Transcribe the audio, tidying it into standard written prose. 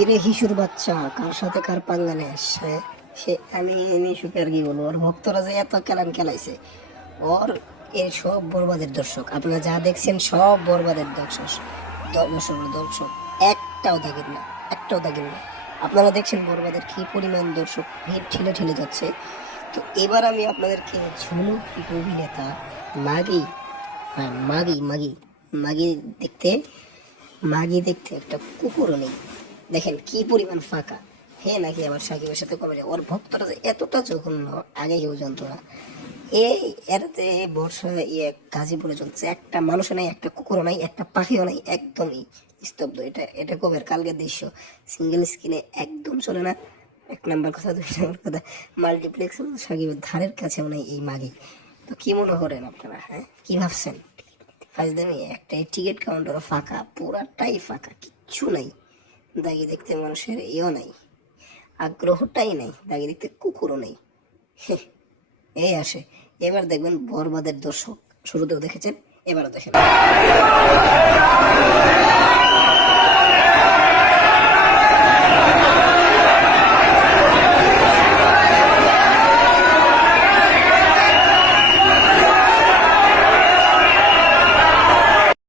এরে হিসুর বাচ্চা, কার সাথে কার পাঙ্গা নেস? সে আমি নিশুকে আর কি বলবো, ওর ভক্তরা যে এত কেলান খেলাইছে ওর, এর সব বরবাদের দর্শক। আপনারা যা দেখছেন সব বরবাদের দর্শক, দর্শক একটাও দেখেন না, একটাও দেখেন না। আপনারা দেখছেন বরবাদের কি পরিমাণ দর্শক ভিড় ঠেলে ঠেলে যাচ্ছে। তো এবার আমি আপনাদেরকে ঝুনুক অভিনেতা মাগি, হ্যাঁ মাগি মাগি মাগি দেখতে, মাগি দেখতে একটা কুকুরও নেই। দেখেন কি পরিমাণ ফাঁকা। হে নাকি আবার সাকিবের সাথে কমেডি, ওর ভক্তরা যে এতটা জঘন্য আগে কেউ জানতো না। এই এরাতে বর্ষা গাজীপুরে চলছে, একটা মানুষও নাই, একটা কুকুরও নাই, একটা পাখিও নাই, একদমই স্তব্ধ। এটা কবের কালকের দৃশ্য, সিঙ্গেল স্ক্রিনে একদম চলে না। এক নাম্বার কথা, দুই নাম্বার কথা, মাল্টিপ্লেক্স সাকিবের ধারের কাছেও নাই এই মাগি। তো কি মনে করেন আপনারা? হ্যাঁ কি ভাবছেন? ফাজদামি একটা টিকিট কাউন্টারও ফাঁকা, পুরাটাই ফাঁকা, কিচ্ছু নাই। দাগি দেখতে মানুষের ইও নাই, আগ্রহটাই নাই, দাগি দেখতে কুকুরও নেই। এই আসে। এবার দেখবেন বরবাদের দর্শক, শুরুতেও দেখেছেন, এবারও দেখেন।